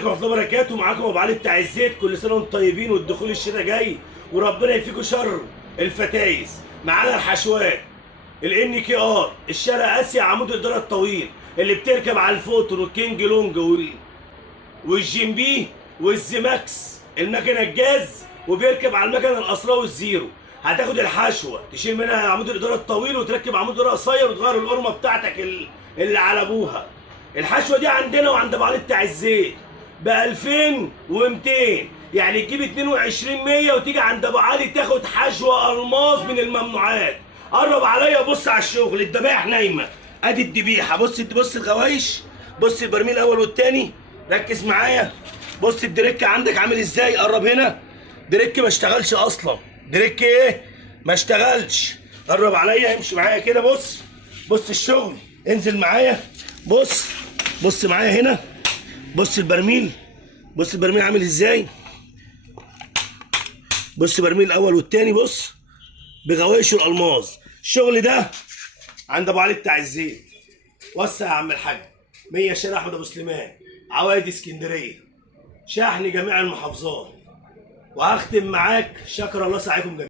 عليكم ورحمه الله وبركاته. معاكم ابو علي بتاع الزيت. كل سنه وانتم طيبين والدخول الشتاء جاي وربنا يفيكم شر الفتايس. معانا الحشوات الان كي ار الشرق اسيا عمود الدرع الطويل اللي بتركب على الفوتون والكينج لونج والجيمبي والزيماكس المكنه الجاز، وبيركب على المكنه الاسرى والزيرو. هتاخد الحشوه تشيل منها عمود الاداره الطويل وتركب عمود الاداره قصير وتغير القرمه بتاعتك اللي على ابوها. الحشوه دي عندنا وعند ابو علي بتاع الزيت ب 2200، يعني تجيب 2200 وتيجي عند ابو علي تاخد حشوه الماظ من الممنوعات. قرب عليا بص على الشغل. الذبايح نايمه، ادي الذبيحه. بص الغوايش، بص البرميل الاول والتاني، ركز معايا. بص الدريك عندك عامل ازاي. قرب هنا. دريك ما اشتغلش اصلا. دريك ايه؟ ما اشتغلش. قرب عليا، امشي معايا كده. بص الشغل. انزل معايا. بص معايا هنا. بص البرميل عامل ازاي. بص البرميل الاول والتاني، بص بغوايش الالماظ. الشغل ده عند ابو علي بتاع الزيت. وسع يا عم الحاج. 100 شارع احمد ابو سليمان، عوايد اسكندريه، شحن جميع المحافظات. وهختم معاك شكر الله سعيكم جميعا.